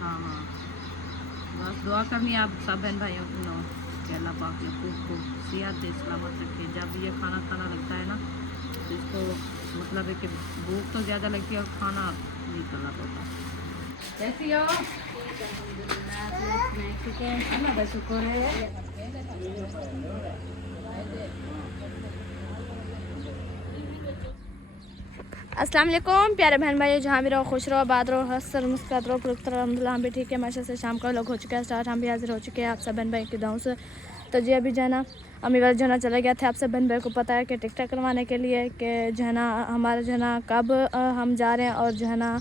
हाँ हाँ, बस दुआ करनी आप सब बहन भाइयों की नो कि अल्लाह पाक यकूब को सेहत दे, सलामत रखे। जब ये खाना खाना लगता है ना तो इसको मतलब है कि भूख तो ज़्यादा लगती है और खाना नहीं करना पड़ता। कैसी हो? ठीक है, अल्लाह का शुक्र है। अस्सलाम वालेकुम प्यारे बहन भाई, जहाँ भी रहो खुश रहो, आबाद रहो, हंसर मुस्कुरात रहो, पुरख्तर अलहमदुलिल्लाह हम भी ठीक है। माशा से शाम का लोग हो चुका है स्टार्ट, हम भी हाजिर हो चुके हैं आप सब बहन भाई की दुआओं से। तो जी अभी जो है ना अम्मी वाला जो है ना चले गए थे। आप सब बहन भाई को पता है कि टिकट करवाने के लिए कि जो है ना हमारा जो है ना कब हम जा रहे हैं और जो है ना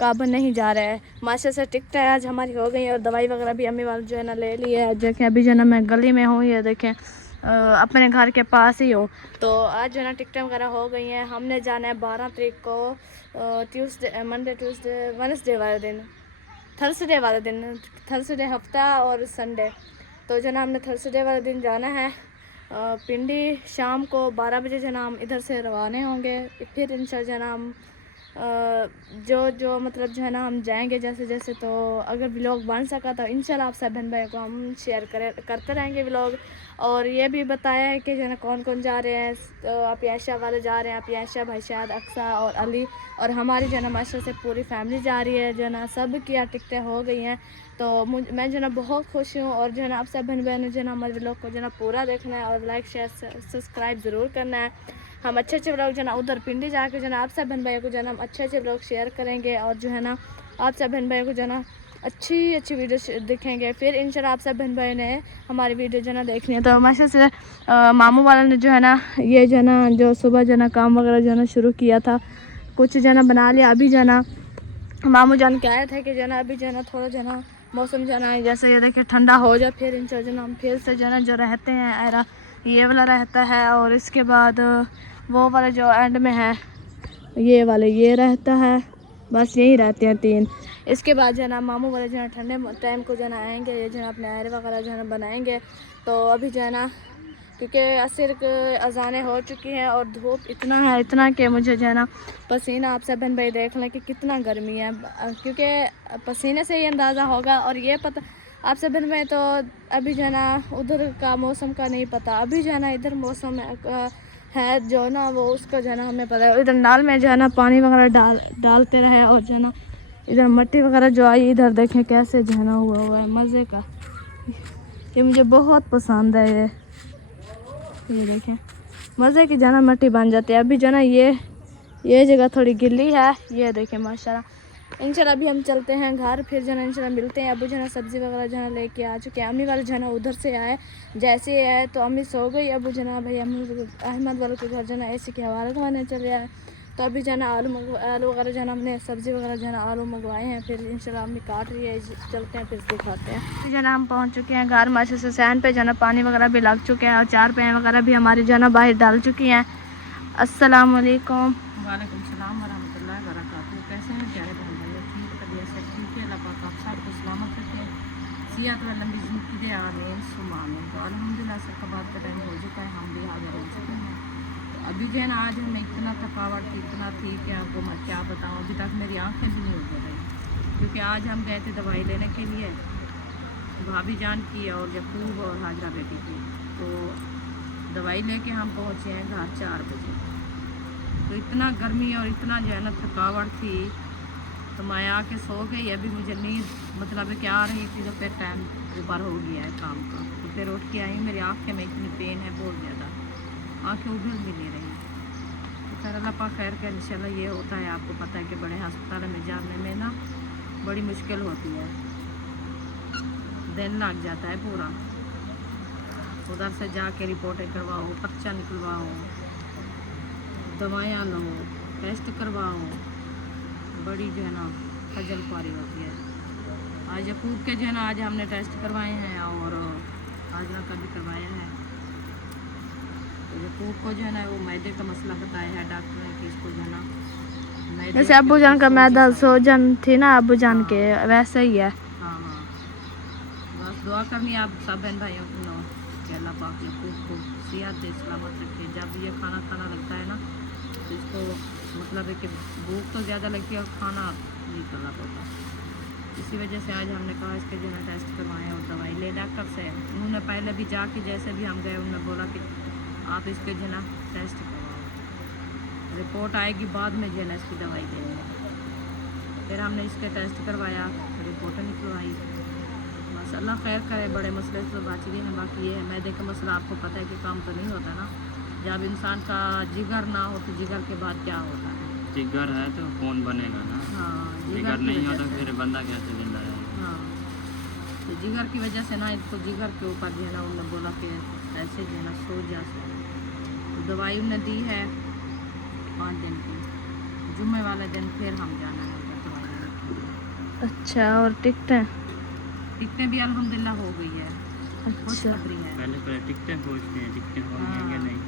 कब नहीं जा रहे हैं। माशा से टिकट आज हमारी हो गई और दवाई वगैरह भी अम्मी वाला जो है ना ले ली है। देखें अभी जो है ना मैं गली में हूँ, ये देखें अपने घर के पास ही हो। तो आज जो है ना टिकटें वगैरह हो गई हैं। हमने जाना है 12 तारीख को ट्यूसडे, मंडे, ट्यूसडे, वेडनेसडे वाले दिन, थर्सडे वाले दिन, थर्सडे हफ्ता और संडे। तो जो ना हमने थर्सडे वाले दिन जाना है पिंडी। शाम को 12 बजे जो ना हम इधर से रवाना होंगे। फिर इंशाल्लाह जो ना हम जो मतलब जो है ना हम जाएंगे जैसे जैसे। तो अगर व्लॉग बन सका तो इंशाल्लाह आप सब बहन भाई को हम शेयर करते रहेंगे व्लॉग। और ये भी बताया है कि जो है ना कौन कौन जा रहे हैं। तो आप याशा वाले जा रहे हैं, आप याशा, भाईशाद, अक्सा और अली, और हमारी जो है ना माशा से पूरी फैमिली जा रही है। जो है ना सब की टिकटें हो गई हैं। तो मैं जो है ना बहुत खुश हूँ। और जो है ना आप सब बहन बहन जो है ना हमारे व्लॉग को जो है ना पूरा देखना है और लाइक शेयर सब्सक्राइब ज़रूर करना है। हम अच्छे अच्छे व्लॉग जो है ना उधर पिंडी जाकर जो है ना आप सब बहन भाइयों को जो है ना हम अच्छे अच्छे व्लॉग शेयर करेंगे। और जो है ना आप सब बहन भाइयों को जो है ना अच्छी अच्छी वीडियो दिखेंगे। फिर इंशाल्लाह आप सब बहन भाई ने हमारी वीडियो जो है ना देखनी है। तो माशा से मामू वाला ने जो है ना ये जो है ना जो सुबह जो है ना काम वगैरह जो है ना शुरू किया था, कुछ जो है ना बना लिया। अभी जो है ना मामू जान के आए थे कि जो है ना अभी जो है ना थोड़ा जो है ना मौसम जो है ना जैसे ये देखिए ठंडा हो जाए, फिर इंशाल्लाह जो है ना हम फिर से जो है ना जो रहते हैं ऐरा ये वाला रहता है। और इसके बाद वो वाला जो एंड में है ये वाले ये रहता है। बस यही रहते हैं 3। इसके बाद जो है ना मामू वाले जो है ठंडे टाइम को जो है ना आएंगे, ये जो है अपने ऐरे वगैरह जो है ना बनाएंगे। तो अभी जो है ना क्योंकि असर के अजानें हो चुकी हैं और धूप इतना है इतना कि मुझे जो है ना पसीना, आप सब बहन भाई देख लें कि कितना गर्मी है, क्योंकि पसीने से ही अंदाज़ा होगा। और ये पता आप सब बहन भाई तो अभी जो है ना उधर का मौसम का नहीं पता। अभी जो है ना इधर मौसम है जो ना वो उसका जो है ना हमें पता है। इधर नाल में जो है ना पानी वगैरह डालते रहे। और जो है ना इधर मिट्टी वगैरह जो आई, इधर देखें कैसे जो है ना हुआ है मज़े का। ये मुझे बहुत पसंद है। ये देखें मज़े की जाना मिट्टी बन जाती है। अभी जो ना ये जगह थोड़ी गिल्ली है। ये देखें माशाल्लाह। इंशाल्लाह अभी हम चलते हैं घर, फिर जो है इंशाल्लाह मिलते हैं। अभी जो है सब्ज़ी वगैरह जो है लेके आ चुके हैं। अम्मी वाले जो है ना उधर से आए, जैसे आए तो अम्मी सो गई। अब जो है भाई अहमद वाले के घर जो है ऐसी की हवाला करवाने चले आए। तो अभी जो है आलू वगैरह जो है हमने सब्ज़ी वगैरह जो है आलू मंगवाए हैं। फिर इंशाल्लाह अम्मी काट रही है, चलते हैं फिर दिखाते हैं। जो है हम पहुंच चुके हैं घर। माशा से सहन पे जो है पानी वगैरह भी लग चुके हैं और 4 पैन वगैरह भी हमारी जो है बाहर डाल चुकी हैं। अस्सलाम वालेकुम। वालेकुम सलाम वरहमतुल्लाहि वबरकातुहू। कैसे हैं प्यारे बहन भाई? ठीक, तबीयत से ठीक है। अल्लाह पाक आप सबको सलामत रखे, सेहत व लंबी ज़िंदगी दे, आमीन सुम्मा आमीन। तो अल्हम्दुलिल्लाह सब का बात का टाइम हो चुका है, हम भी हाजिर हो चुके हैं। तो अभी जो है ना आज हमें इतना थकावट थी, इतना थी कि आपको मैं क्या बताऊँ। अभी तक मेरी आँखें भी नहीं उठ रही, क्योंकि आज हम गए थे दवाई लेने के लिए भाभी जान की और यकूब और हाजरा बेटी की। तो दवाई लेके हम पहुँचे हैं घर 4 बजे। तो इतना गर्मी और इतना जो है ना थकावट थी, तो मैं आके सो गई। अभी मुझे नींद मतलब क्या आ रही थी, तो फिर टाइम ऊपर हो गया है काम का। तो फिर उठ के आई, मेरी आँखें में इतनी पेन है बहुत ज़्यादा, आँखें उभर भी नहीं रही। तो खैर अल्लाह पाक खैर के इंशाल्लाह। ये होता है, आपको पता है कि बड़े अस्पताल में जाने में ना बड़ी मुश्किल होती है, दिन लग जाता है पूरा। उधर से जाके रिपोर्टें करवाओ, पर्चा निकलवाओ, दवाइयाँ लो, टेस्ट करवाओ, बड़ी जो है ना खजल खुआरी होती है। आज यकूब के जो है ना आज हमने टेस्ट करवाए हैं और हाजरा का भी करवाया है। तो यकूब को जो है ना वो मैदे का मसला बताया है डॉक्टर ने कि इसको जो है ना जैसे अबू जान का मैदा सोजन थी ना अबू जान के, वैसे ही है। हाँ हाँ, बस दुआ करनी आप सब बहन भाइयों को नो कि अल्लाह पाक यकूब को सेहत दे, सलामत रखे। जब ये खाना खाना लगता है ना तो इसको मतलब है कि भूख तो ज़्यादा लगती है और खाना नहीं करना पड़ता। इसी वजह से आज हमने कहा इसके जो है टेस्ट करवाएं और दवाई ले डॉक्टर से। उन्होंने पहले भी जाके जैसे भी हम गए उन्होंने बोला कि आप इसके जो है टेस्ट करवाओ, रिपोर्ट आएगी बाद में जो है इसकी दवाई देंगे। फिर हमने इसके टेस्ट करवाया, रिपोर्ट निकलवाई। बस अल्लाह खैर करे, बड़े मसले से बच गए हैं। बाकी ये है मैदे का मसला, आपको पता है कि काम तो नहीं होता ना, जब इंसान का जिगर ना हो तो जिगर के बाद क्या होता है? जिगर है तो कौन बनेगा ना। हाँ, जिगर नहीं होता फिर बंदा कैसे जिंदा रहेगा। हाँ, तो जिगर की वजह से ना इसको जिगर के ऊपर जो है ना उन्होंने बोला कि ऐसे जो है ना सो जा से। तो दवाई उन्होंने दी है 5 दिन की, जुम्मे वाले दिन फिर हम जाना है दवाई लेने। अच्छा, और टिकटें? टिकटें भी अल्हम्दुलिल्लाह हो गई है, खुशखबरी है। पहले टिकटें पूछते हैं, टिकटें हो गई या नहीं।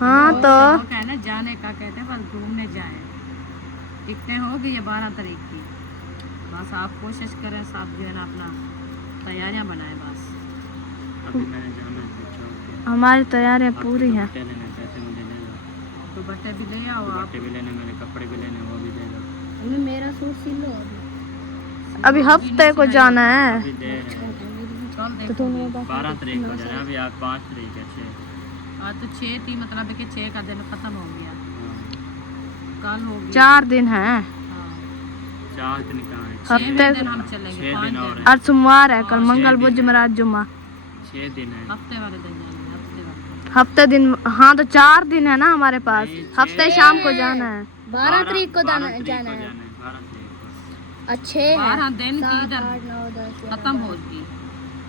हाँ तो है ना जाने का कहते हैं, बस घूमने जाएं। टिकटें हो गई है 12 तारीख की। बस आप कोशिश करें, सब जो है ना अपना तैयारियां बनाएं बस। अभी मैंने जाना है, पूछा कि हमारी तैयारियां आपके पूरी हैं। दुपट्टे लेने, पैसे मुझे दे दो। तो बट्टे भी ले आओ आप। दुपट्टे भी लेने, मेरे कपड़े भी लेने, वो भी दे दो। हमें मेरा सूट सिल लो अभी हफ्ते को जाना है। अभी दे रहे हैं। चल तो देखो दोनों का 12 तारीख को जाना है, अभी आज 5 तारीख है। 6 आज तो 6 थी, मतलब है कि 6 का दिन खत्म हो गया, कल हो गया। 4 दिन हैं। हाँ, 4 दिन का है। हफ्ते 6वें दिन हम चलेंगे। 6 दिन 5 और दिन है। आज सोमवार है, कल हाँ, मंगल 6 बुध दिन है। जुमेरात जुम्मा। 6 दिन है। हफ्ते वाले दिन जाएंगे, हफ्ते वाले। हफ्ते दिन, हाँ तो 4 दिन है ना हमारे पास। नहीं, हफ्ते शाम को जाना है। 12 तारीख को 12 जाना तारीख जाना को है। जाना है, 12 तारीख को। अच्छे 12 दिन की 7 इधर 8 9 10 खत्म होगी।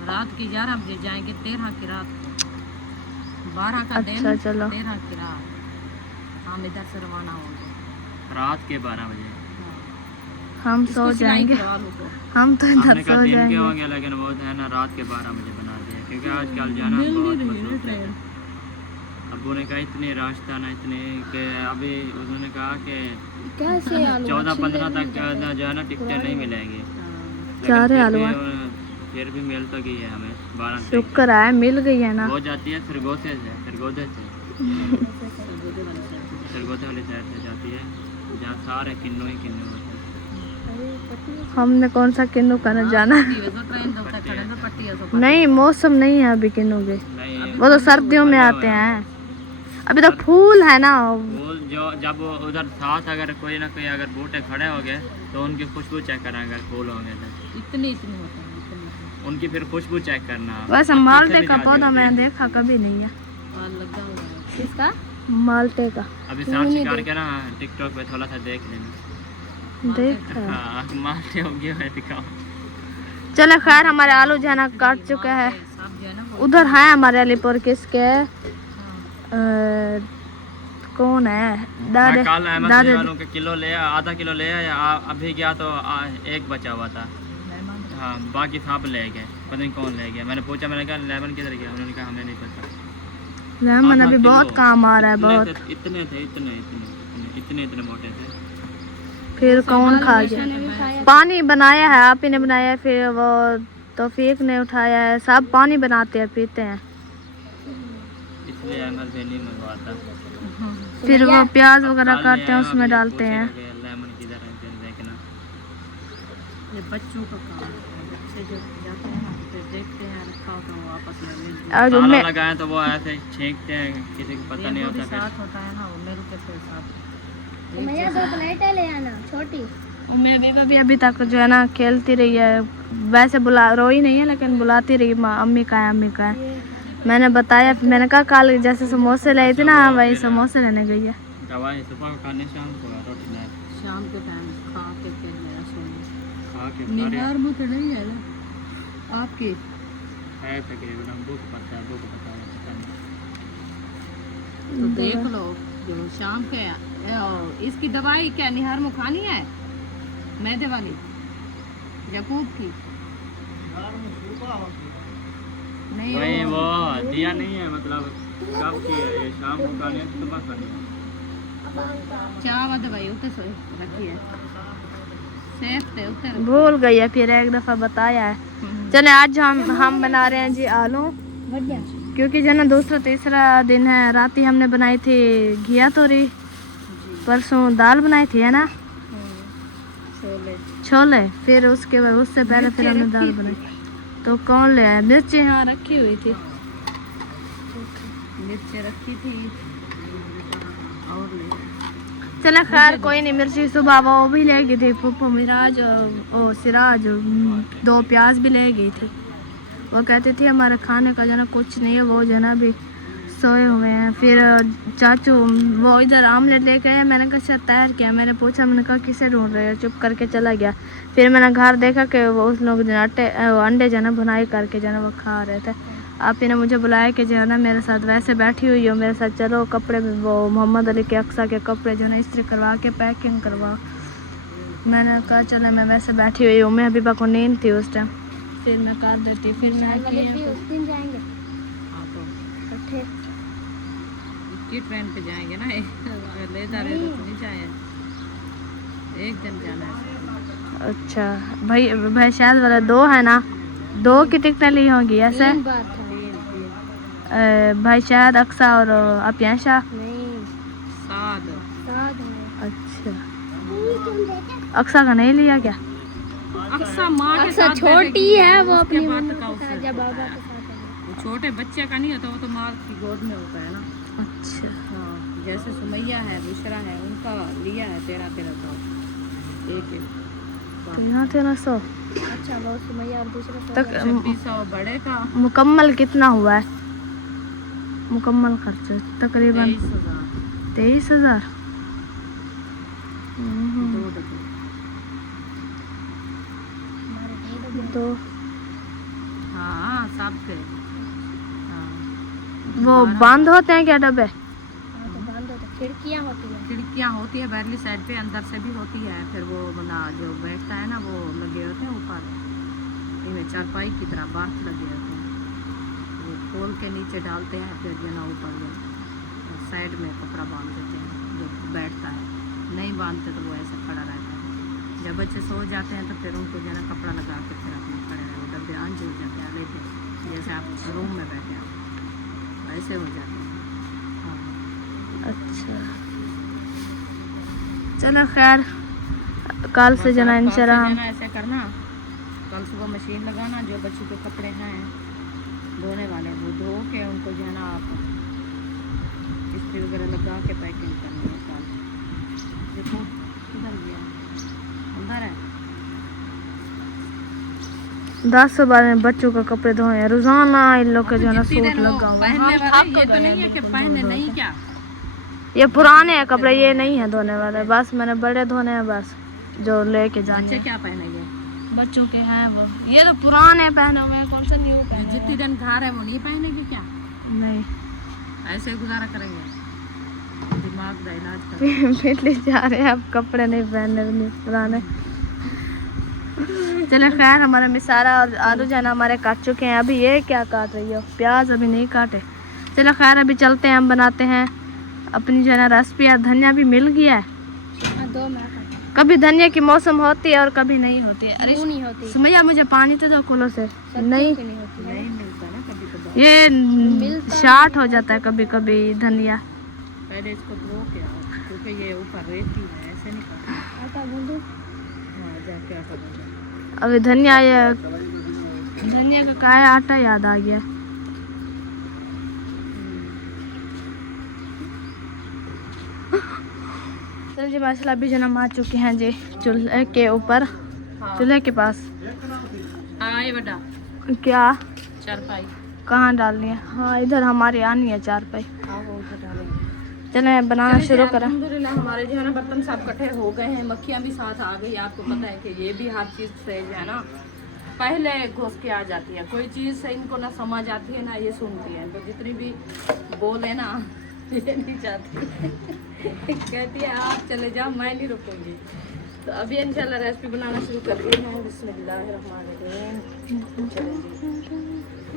रात की 11 बजे जाएंगे, 13 की रात, 12 का दिन, अच्छा, चलो। 13 की रात हम इधर से रवाना होंगे। रात के 12 बजे। हम इसको सो सिलाई जाएंगे, करवा लो तो। हम तो इधर हमने सो कहा दिन के जाएंगे। होंगे, लेकिन वो है ना रात के 12 बजे बना दिया, क्योंकि आजकल जाना मिल बहुत नहीं रही मसरूफ ट्रेन। रहता है। अब्बू ने कहा इतने रास्ता ना इतने कि अभी उन्होंने कहा कि कैसे आलू 14-15 तक जो है ना टिकटें नहीं मिलेगी। जा रहे लेकिन आलू फिर भी मिल तो गई है हमें 12 तारीख शुक्र है मिल गई है ना। वो जाती है सरगोधे से, सरगोधे वाली साइड से जाती है, जहाँ सारे किन्नू ही किन्नू होते हैं। हमने कौन सा किन्नू करने जाना है? पट्टी है, तो ट्रेन दो तक खड़े हैं, पट्टी है, तो पट्टी। नहीं, मौसम नहीं है अभी किन्नू के, नहीं वो तो सर्दियों में आते हैं। अभी तो फूल है ना। फूल जो जब वो उधर साथ अगर कोई ना कोई अगर बूटे खड़े हो गए तो उनकी खुशबू चेक करना, अगर फूल होंगे तो इतनी होते हैं, इतनी उनकी फिर खुशबू चेक करना। वैसे अब माल्टे कैसे का भी पौधा जाती मैंने है। देखा कभी नहीं है। फल लगा हुआ है। इसका माल्टे का अभी सर्च करके ना टिकटॉक पे थोड़ा सा देख लेना। देखा। हाँ, माल्टे हो गया है, दिखाओ। चलो खैर, हमारे आलू जो है ना काट चुके हैं। सब जो है ना वो उधर है हमारे अलीपुर किसके हाँ, कौन है? मैं दादे कल अहमद दादे वालों के किलो ले आधा किलो ले आया, अभी गया तो एक बचा हुआ था। मेहमान थे। हाँ, बाकी सब ले गए, पता नहीं कौन ले गया। मैंने पूछा, मैंने कहा लेमन किधर गया, उन्होंने कहा हमें नहीं पता। लेमन आधा अभी किलो। बहुत काम आ रहा है, बहुत। इतने थे, इतने मोटे थे। फिर कौन खा गया? पानी बनाया है, आप ही ने बनाया है, फिर वो तौफीक ने उठाया है। सब पानी बनाते हैं, पीते हैं। इसलिए अहमद भाई नहीं मंगवाता। फिर वो प्याज वगैरह काटते हैं, उसमें डालते हैं। लेमन किधर है, फिर देखना। ये बच्चों का काम है, बच्चे जब जाते हैं ना फिर देखते हैं रखा हो तो वो आपस में मिल और ताला मैं लगाए तो वो ऐसे छींकते हैं, किसी को पता नहीं होता। फिर साथ होता है ना, वो मिल के फिर साथ। मेरा 2 प्लेटें ले आना छोटी। मैं भी अभी तक जो है ना खेलती रही है। वैसे बुला रोई नहीं है, लेकिन बुलाती रही, अम्मी का है, अम्मी का है। मैंने बताया, मैंने कहा कल जैसे समोसे लाई थी ना, वही समोसे लेने गई है। दवाई सुबह को खाने, शाम को रोटी लाए, शाम के टाइम खा के फिर गया सोने। खा के निगार मुँह तो नहीं है ना आपकी? है तकरीबन। अब्बू को पता है, अब्बू को पता है। तो देख लो जो शाम के इसकी दवाई क्या निहार में खानी है, मैदे वाली यकूब की? नहीं वही वो दिया नहीं है, मतलब कब की है ये, शाम को खानी है तो सुबह खानी है। चाह वाद भाई उते से रखी है, सेफ थे उते रखी। भूल गई है, फिर एक दफ़ा बताया है। चले आज हम बना रहे हैं जी आलू, बढ़िया। क्योंकि जो है ना दूसरा तीसरा दिन है। रात ही हमने बनाई थी घिया तोरी, परसों दाल बनाई थी, है ना, छोले, फिर उसके बाद उससे पहले फिर हमने दाल बनाई। तो कौन ले आया? मिर्ची यहाँ रखी हुई थी, मिर्ची रखी थी और ले चले खैर कोई नहीं। मिर्ची सुबह वो भी ले गई थी पप्पू मिराज और सिराज, 2 प्याज भी ले गई थी। वो कहती थी हमारे खाने का जो ना कुछ नहीं है, वो जो ना अभी सोए हुए हैं। फिर चाचू वो इधर आमलेट लेके आए, मैंने कहा शायद तैयार किया। मैंने पूछा, मैंने कहा किसे ढूंढ रहे हो, चुप करके चला गया। फिर मैंने घर देखा कि वो उस लोग जो अंडे जो ना भुनाई करके जो ना वो खा रहे थे। आप ने मुझे बुलाया कि जो है ना मेरे साथ वैसे बैठी हुई हो, मेरे साथ चलो कपड़े में वो मोहम्मद अली के अक्सा के कपड़े जो ना इस्त्री करवा के पैकिंग करवा। मैंने कहा चलो मैं वैसे बैठी हुई हूँ, मैं अभी को नींद थी उस टाइम, फिर मैं कर देती। फिर मैं भी उस दिन जाएंगे हाँ तो इकट्ठे। इक्की ट्रेन पे जाएंगे ना, अगर ले जा रहे तो नहीं जाए, एक दिन जाना है। अच्छा भाई शायद वाला 2 है ना, 2 की टिकटें ली होंगी ऐसे। 3 बार था। भाई शायद अक्सा और अपियांशा। नहीं साद साथ है। अच्छा अक्सा का नहीं लिया क्या? अक्सा माँ के अक्सर साथ छोटी बैठेगी, है वो उसके अपनी बाद मम्मी का के उससे साथ या बाबा होता है। के साथ है। वो छोटे बच्चे का नहीं होता, वो तो माँ की गोद में होता है ना। अच्छा हाँ जैसे सुमैया है, बुशरा है, उनका लिया है 13-13 साल एक तो यहाँ 1300 अच्छा वो सुमैया और दूसरा तक 2600 बड़े का, मुकम्मल कितना हुआ है? मुकम्मल खर्च तकरीबन 23,000 23,000। 2 डब्बे। तो हाँ सब के हाँ। वो बंद होते हैं क्या डब्बे? हाँ तो बंद होता, खिड़कियाँ होती है। खिड़कियाँ होती है बैरली साइड पे, अंदर से भी होती है। फिर वो बना जो बैठता है ना, वो लगे होते हैं ऊपर, इनमें चारपाई की तरह बाँट लगे होते हैं। वो खोल के नीचे डालते हैं, फिर जो ना ऊपर वो साइड में कपड़ा बांध देते हैं जो बैठता है। नहीं बांधते तो वो ऐसे खड़ा रहता है। जब बच्चे सो जाते हैं तो फिर उनको जो ना कपड़ा लगा के फिर अपने खड़े रहे, वो डब्बे आन जुड़ जाते हैं लेके, जैसे आप रूम में बैठे हैं वैसे हो जाते हैं। हाँ अच्छा चलो खैर कल से जना बस आप कल से इंशाल्लाह जो है ना ऐसे करना, कल सुबह मशीन लगाना, जो बच्चों के कपड़े हैं धोने वाले वो धो के उनको जो है ना आप इस्त्री वगैरह लगा के पैकिंग करनी है। कल देखो किधर गया, अंदर है। 10 बार में बच्चों के कपड़े धोए रोजाना। इन लोग के जो है ना जितनी सूट दिन वो लगा हुआ है। पहनने वाले, ये तो नहीं है कि पहनने नहीं क्या, ये पुराने हैं कपड़े, ये नहीं है धोने वाले, बस मैंने बड़े धोने हैं बस, जो लेके जाने बच्चे हैं। क्या पहनेंगे? बच्चों के हैं वो, ये तो पुराने पहने हुए हैं, कौन सा न्यू जो पहने जितनी दिन घर है वो नहीं पहनेंगे क्या? हैं? नहीं ऐसे गुजारा करेंगे, दिमाग का इलाज करेंगे। पिछले जा रहे हैं अब कपड़े नहीं पहनने नहीं पुराने। चले खैर हमारा मिसारा और आलू जाना हमारे काट चुके हैं। अभी ये क्या काट रही हो? प्याज अभी नहीं काटे। चलो खैर अभी चलते हैं, हम बनाते हैं अपनी जो है ना रेसिपी। धनिया भी मिल गया है। हाँ 2 मिनट कभी धनिया की मौसम होती है और कभी नहीं होती है। अरे नहीं होती, सुमैया मुझे पानी तो दो कुलो से। नहीं की नहीं होती है। नहीं मिलता ना कभी कभार, ये शार्ट हो जाता है कभी कभी धनिया। पहले इसको धो के आओ क्योंकि ये ऊपर रेती है, ऐसे नहीं करना। आटा गूंदो। हाँ जाके आटा बना। अभी धनिया का है आटा याद आ गया। चल जी माशाल्लाह अभी जो हम आ चुके हैं जी चूल्हे के ऊपर, चूल्हे के पास। आए बेटा क्या चारपाई कहाँ डालनी है? हाँ इधर हमारी आनी है चारपाई। आओ उधर डालेंगे। चले बनाना शुरू करें। अल्हम्दुलिल्लाह हमारे जो है ना बर्तन सब इकट्ठे हो गए हैं, मक्खियाँ भी साथ आ गई। आपको पता है कि ये भी हर चीज़ से जो है ना पहले घुस के आ जाती है, कोई चीज़ से इनको ना समझ आती है ना ये सुनती है, तो जितनी भी बोले ना ये नहीं चाहती कहती है आप चले जाओ मैं नहीं रुकूंगी। तो अभी इंशाल्लाह रेसिपी बनाना शुरू कर दी है। बिस्मिल्लाहिर्रहमानिर्रहीम।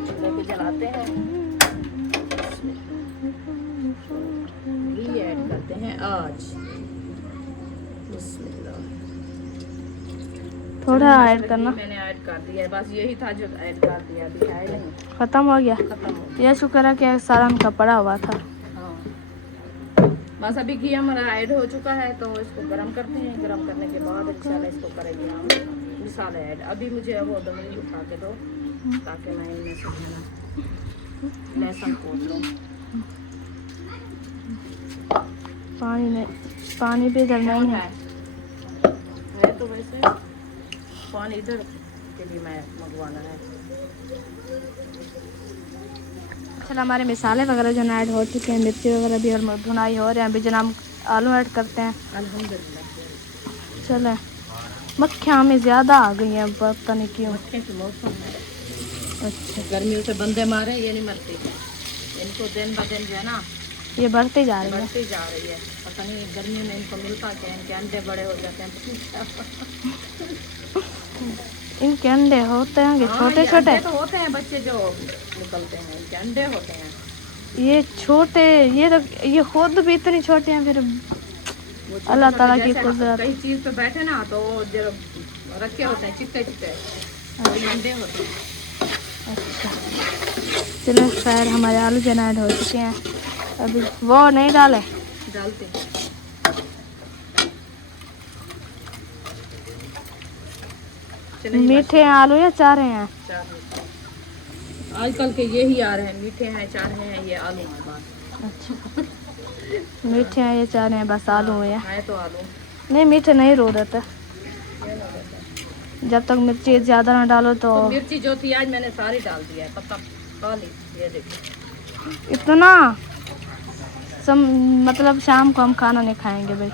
चलो भी जलाते हैं, घी ऐड करते हैं आज। बिस्मिल्लाह। थोड़ा ऐड करना। मैंने ऐड कर दिया है, बस यही था जो ऐड कर दिया, दिखाए नहीं खत्म हो गया। खत्म हो गया। यह शुक्र है कि सारा उनका पड़ा हुआ था। हाँ बस अभी घी हमारा ऐड हो चुका है तो इसको गरम करते हैं। गरम करने के बाद इंशाल्लाह इसको करेंगे हम मसाला ऐड। अभी मुझे वो दमड़ी उठा के दो ताकि मैं इनमें से है ना लहसुन कूट लूँ। पानी भी इधर नहीं है। है तो वैसे पानी इधर के लिए मैं मंगवाना है। चलो हमारे मसाले वगैरह जो ऐड हो चुके हैं, मिर्ची वगैरह भी और भुनाई हो रहे हैं। अभी जनाब आलू ऐड करते हैं। अल्हम्दुलिल्लाह। चले मक्खियाँ हमें ज़्यादा आ गई हैं, पता नहीं क्यों। मक्खियाँ की मौसम है। अच्छा, गर्मियों से बंदे मारे ये नहीं मरती। इनको दिन ब दिन जो है ना ये बढ़ते जा रही है। बढ़ती जा रही है। पता नहीं गर्मियों में इनको मिलता क्या है, इनके अंडे बड़े हो जाते हैं। इनके अंडे होते हैं हाँ, छोटे ये छोटे। अंडे तो होते हैं बच्चे जो निकलते हैं, इनके अंडे होते हैं। ये छोटे, ये तो ये खुद भी इतनी छोटे हैं। फिर वो अल्लाह ताला की जैसे कुदरत। कई चीज पे बैठे ना तो जो रखे होते हैं चिट्टे चिट्टे, वही अंडे होते हैं। अच्छा चलो खैर, हमारे आलू जो ऐड हो चुके हैं। अभी वो नहीं डाले, डालते हैं। चलिए मीठे आलू या चारे हैं? चार आजकल के ये ही आ रहे हैं, मीठे हैं चार हैं, ये आलू हैं बात। अच्छा मीठे हैं ये चारे हैं, बस आलू है। है तो आलू नहीं मीठे नहीं रो देते। जब तक मिर्ची ज़्यादा ना डालो तो मिर्ची जो थी आज मैंने सारी डाल दिया है, पत्ता खा ली। ये देखो इतना मतलब शाम को हम खाना नहीं खाएंगे भाई।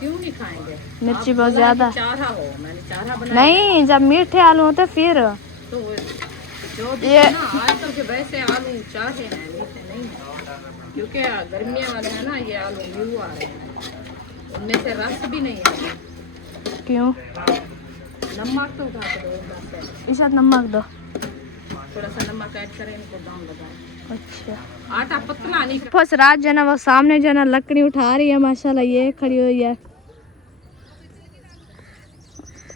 क्यों नहीं खाएंगे? मिर्ची आप बहुत बोला ज़्यादा। कि चारा हो, मैंने चारा बनाया। नहीं, जब मीठे आलू होते फिर तो जो भी ये है ना आजकल के वैसे आलू चाहे हैं, मीठे नहीं है। क्योंकि गर्मियाँ वाले हैं ना ये आलू न्यू आ रहे हैं, उनमें से रस भी नहीं है। क्यों? नमक तो उठा के दो इधर से, इस नमक दो। थोड़ा सा नमक ऐड करें, इनको दाम लगाए। अच्छा आटा पतला नहीं बस रात जो ना वो सामने जो ना लकड़ी उठा रही है माशाल्लाह, ये खड़ी हुई है।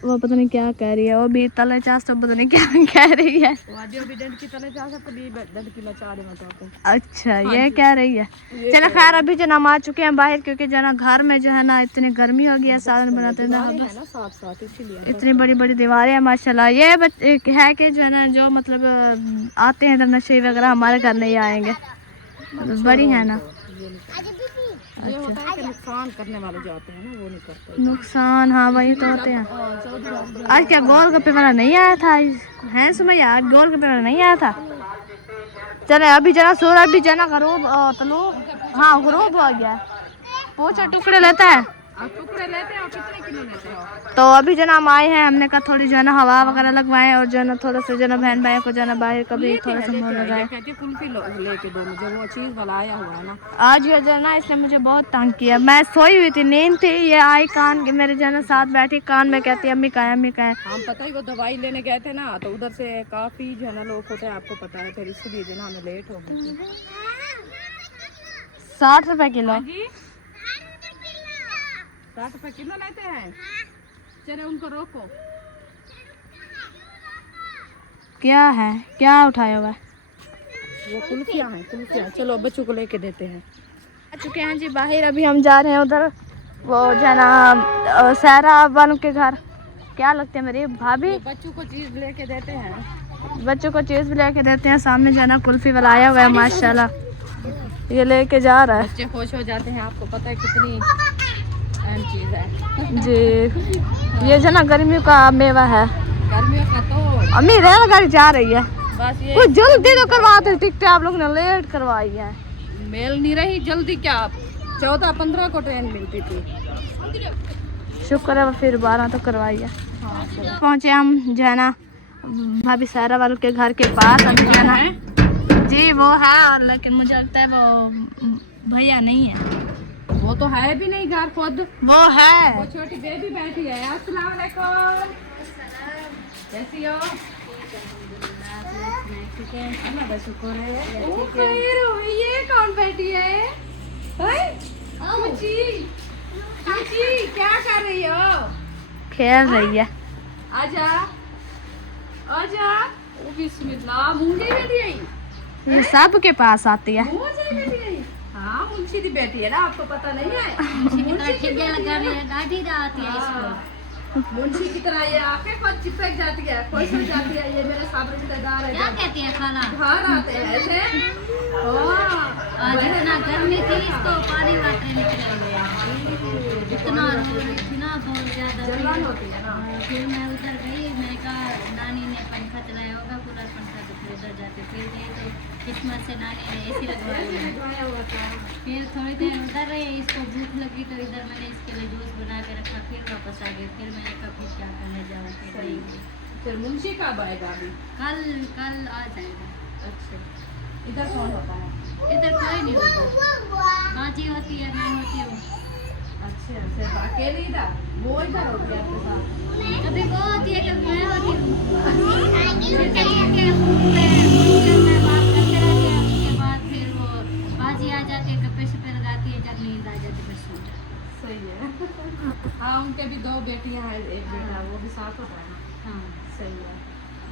वो पता नहीं क्या कह रही है, वो भी तले चास तो पता नहीं क्या कह रही है। अच्छा ये कह रही है। चलो खैर, अभी जो हम आ चुके हैं बाहर, क्योंकि जो ना घर में जो है ना इतनी गर्मी हो गई है, सालन बनाते हैं ना इतनी बड़ी बड़ी दीवारें हैं माशाल्लाह। ये है कि जो है ना जो मतलब आते हैं इधर नशे वगैरह हमारे घर नहीं आएंगे, बड़ी है ना। ये होता है कि नुकसान करने वाले जो आते हैं ना वो नहीं करते। नुकसान हाँ वही तो होते हैं। आज क्या गोलगप्पे वाला नहीं आया था? हैं सुमैया, आज गोलगप्पे वाला नहीं आया था। चले अभी जना सूरज भी जना गरूब तलो हाँ गरूब हो गया। पोचा टुकड़े लेता है। आप टुकड़े लेते हो? कितने किलो लेते हो? तो अभी जना हम आए हैं, हमने कहा थोड़ी जो है ना हवा वगैरह लगवाएं और जो है ना थोड़ा सा जो ना बहन भाई को जो है बाहर कभी थोड़ा सा मुँह लगाए। कहती है कुल्फी लेके दो मुझे, वो चीज़ वाला आया हुआ है ना आज ये जो है ना इसने मुझे बहुत तंग किया। मैं सोई हुई थी, नींद थी, ये आई कान के मेरे जो है ना साथ बैठी, कान में कहती अम्मी का है अम्मी का है। हम पता ही वो दवाई लेने गए थे ना तो उधर से काफ़ी जो है ना लोग होते हैं, आपको पता है, फिर इसलिए जो है ना हमें लेट हो गई। 60 रुपए किलो। 60 रुपए किलो लेते हैं? चले उनको रोको। क्या है, क्या उठाया हुआ है? वो कुल्फियाँ हैं, कुल्फियाँ। चलो बच्चों को लेके देते हैं। आ चुके हैं जी बाहर। अभी हम जा रहे हैं उधर, वो जो है ना सहरा वालों के घर। क्या लगते हैं मेरी भाभी? बच्चों को चीज़ लेके देते हैं। बच्चों को चीज़ भी लेके देते हैं। सामने जो है ना कुल्फी वाला आया हुआ है माशाल्लाह, ये लेके जा रहा है। बच्चे खुश हो जाते हैं, आपको पता है कितनी अहम चीज़ है जी। ये जो ना गर्मियों का मेवा है। गर्मियों का तो अम्मी रेलगाड़ी जा रही है, बस ये कुछ जल्दी तो करवाते, टिकटें आप लोग ने लेट करवाई है। मेल नहीं रही जल्दी, क्या 14-15 को ट्रेन मिलती थी। शुक्र है फिर 12 तो करवाई है। पहुँचे हम जो है ना भाभी सहरा वालों के घर के पास। अभी जो है ना जी वो है, और लेकिन मुझे लगता है वो भैया नहीं है। वो तो है भी नहीं घर खुद, वो है। वो छोटी बेबी बैठी है। अस्सलाम वालेकुम, कैसी हो? अल्लाह का शुक्र है। ओ खैर हो, ये कौन बैठी है? कुची क्या कर रही हो? खेल रही है। आजा आजा। ओ बिस्मिल्लाह, मुंगे बैठी आई। ये सब के पास आती है। मुंह से बैठी आई। हाँ मुंशी की बेटी है ना, आपको पता नहीं है? मुंशी की तरह ये आके खुद चिपक जाती है, खुश हो जाती है। ये मेरे सब रिश्तेदार है, क्या कहती है खाना? घर आते हैं ऐसे। आज इतना गर्मी थी, इसको पानी वाटर निकले हुए हैं। इतना रो रही थी ना, बहुत ज्यादा। जलन होती है ना। फिर मैं उधर गई, मैंने कहा नानी ने पंखा चलाया होगा, कूलर पंखा, तो फिर उधर जाके फिर गई तो किस्मत से नानी ने एसी लगवाया हुआ था। फिर थोड़ी देर उधर रहे, इसको भूख लगी तो इधर मैंने इसके लिए जूस बना के रखा, फिर वापस आ गई। फिर मैंने कहा फिर क्या करने जाऊँ, फिर नहीं गई। फिर मुंशी कब आएगा अभी? कल आ जाएगा। अच्छा, इधर कौन होता है? इधर कोई नहीं होता, बाजी होती है, मैं होती हूँ। अच्छा, सिर्फ अकेले इधर? वो इधर होती है आपके साथ? कभी वो होती है, कभी मैं होती हूँ। फिर कहीं के फोन में बात करते रहते हैं, उसके बाद फिर वो बाजी आ जाती है, गप्पे शप्पे लगाती है, जब नींद आ जाती है फिर सो जाती है। सही है। हाँ, उनके भी 2 बेटियां हैं, एक बेटा, वो भी साथ होता है ना। हाँ, सही है।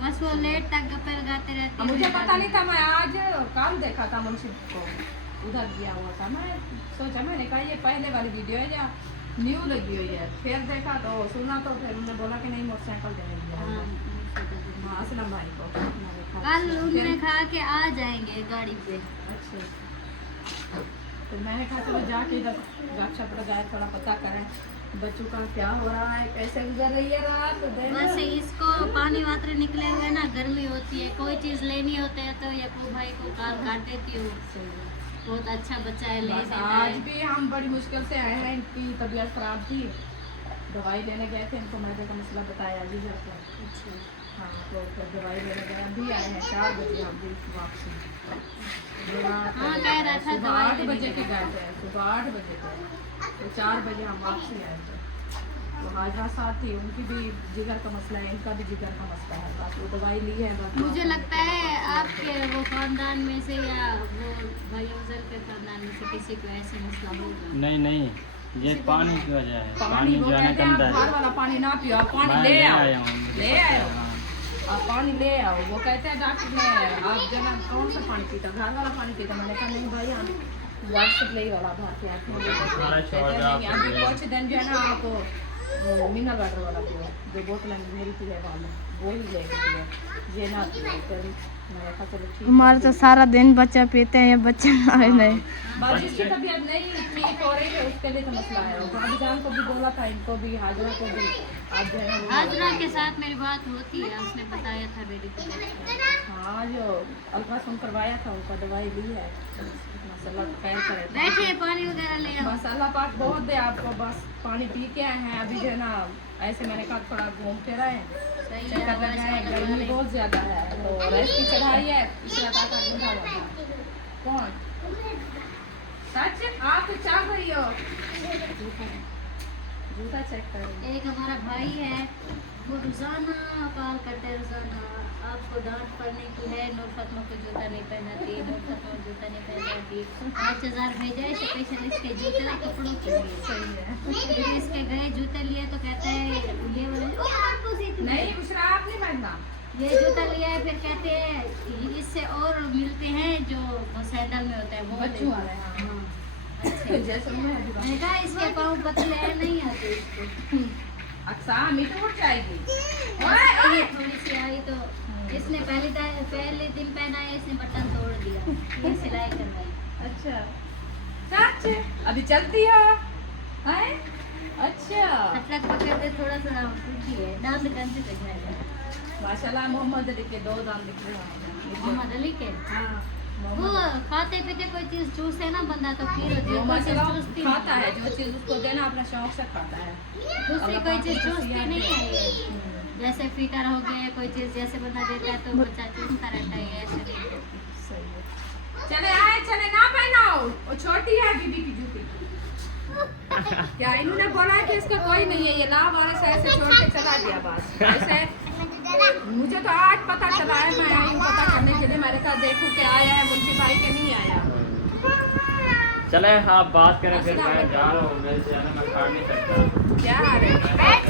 बस वो लेट तक गप्पे लगाते रहते हैं। मुझे पता नहीं था, मैं आज कल देखा था मुंशी को, उधर गया हुआ था। मैं सोचा, मैंने कहा ये पहले वाली वीडियो है या न्यू लगी हुई है। फिर देखा तो सुना, तो फिर उन्होंने बोला कि नहीं मोटरसाइकिल देने दिया है। हाँ, असलम भाई को मैंने देखा। कल उन्होंने कहा कि आ जाएंगे गाड़ी पे। अच्छा, तो मैंने कहा चलो जाके इधर गपशप लगाए, थोड़ा पता करें बच्चों का क्या हो रहा है, कैसे गुजर रही है रात। बस इसको पानी वाटर निकले हुए ना, गर्मी होती है, कोई चीज़ लेनी होती है तो यकूब भाई को कॉल कर देती हूँ। बहुत अच्छा बच्चा है, ले बस देता आज है। भी हम बड़ी मुश्किल से आए हैं, इनकी तबीयत खराब थी, दवाई लेने गए थे, इनको मैदे का मसला बताया जी घर पर। अच्छा, हाँ, तो फिर दवाई लेने गए, अभी आए हैं 4 बजे हम भी वापसी। हाँ, कह रहा था सुबह दवाई 8 लेने बजे के गए थे, सुबह 8 बजे गए, तो 4 बजे हम वापसी आए थे। तो हाजरा साथ थी, उनकी भी जिगर का मसला है, इनका भी जिगर का मसला है, बस वो दवाई ली है बस। मुझे लगता है आपके वो खानदान में से या वो भाई अफजल के खानदान में से किसी को ऐसे मसला होगा। नहीं, ये पानी की वजह है। पानी वो जो है ना कहते हैं गंदा आप है। घर वाला पानी ना पियो, आप पानी मैं ले आओ, आया हूँ। ले आओ, हाँ। आप पानी ले आओ। वो कहते हैं डॉक्टर ने, आप जो है कौन सा पानी पीता, घर वाला पानी पीता। मैंने कहा नहीं भाई, हम व्हाट्सएप ले वाला भर के आते हैं। कहते हैं नहीं, अभी कुछ दिन जो है ना आप वो मिनरल वाटर वाला पियो, जो बोतलें मिलती है वाला, वो ही लेके पियो, ये ना पियो। फिर मैंने कहा चलो ठीक है। हमारे तो सारा दिन बच्चा पीते हैं, ये बच्चे आए नहीं। बस जिसकी तबीयत नहीं ठीक हो रही है उसके लिए तो मसला है। भाभी जान को भी बोला था, इनको भी, हाजरा को भी। आज जो है वो- हाजरा के साथ मेरी बात होती है, उसने बताया था बेटी को। हाँ, जो अल्ट्रासाउंड करवाया था उनका दवाई ली है, माशाल्लाह खैर करे। बैठिए, पानी वगैरह ले आओ। बस अल्लाह पाक बहुत दे आपको, बस पानी पी के आए हैं अभी जो है ना। ऐसे मैंने कहा थोड़ा घूम फिर आए, सही है, चक्कर लगाए, गर्मी बहुत ज़्यादा है तो रेस्ट की चढ़ाई है, इसलिए ताका गुंडा हुआ था। कौन सच आप चल रही हो? जूता चेक करो। एक हमारा भाई है, वो रोजाना कॉल करते हैं, रोजाना आपको डांट पड़ने की है, नूर फतमा को जूता नहीं पहनाती, नूर फतमा को जूता नहीं पहनाती। 5000 भेजा है स्पेशल इसके जूते और कपड़ों के लिए। सही है। फिर इसके गए जूते लिए तो कहता है ये वाले नहीं बुशरा, आप नहीं पहनना। ये जूता लिया है, फिर कहते हैं इससे और मिलते हैं जो सैंडल में होता है वो बच्चों वाले, हाँ। अच्छा, जैसे मैं अभी मैंने कहा इसके पाँव पतले हैं, नहीं आते इसको। अक्सा मीट उठ जाएगी। ये थोड़ी सी आई तो इसने पहले दिन पहना है, इसने बटन तोड़ दिया, ये सिलाई करवाई। अच्छा सच, अभी चलती हो? हैं? अच्छा, अटलक पकड़ते थोड़ा सा टूटी है, दांत गंज पे जाएगा। माशाल्लाह मोहम्मद अली के 2 दांत दिख रहे हैं। मोहम्मद अली के हाँ, वो खाते पीते कोई चीज चूसे ना बंदा तो फिर होती वो है, कोई चीज माशाल्लाह चूसती खाता है, जो चीज़ उसको देना अपना शौक से खाता है। दूसरी कोई चीज चूसती नहीं है ये। जैसे फिकर हो गए, कोई चीज जैसे बंदा देता है तो बच्चा चूसता रहता है, ऐसे नहीं। सही है। चले आए, चले ना पहनाओ, वो छोटी है बीबी की जूती। क्या इन्होंने बोला है कि इसका कोई नहीं है, ये लाभ वाले से ऐसे छोड़ के चला गया बस ऐसे। मुझे तो आज पता चला है, मैं आई हूँ पता करने के लिए। मैंने कहा देखूँ क्या आया है मुंशी भाई के, नहीं आया। चले आप बात करें, फिर मैं जा रहा हूँ, मेरे से है ना मैं खा नहीं सकता। क्या आ रहा है?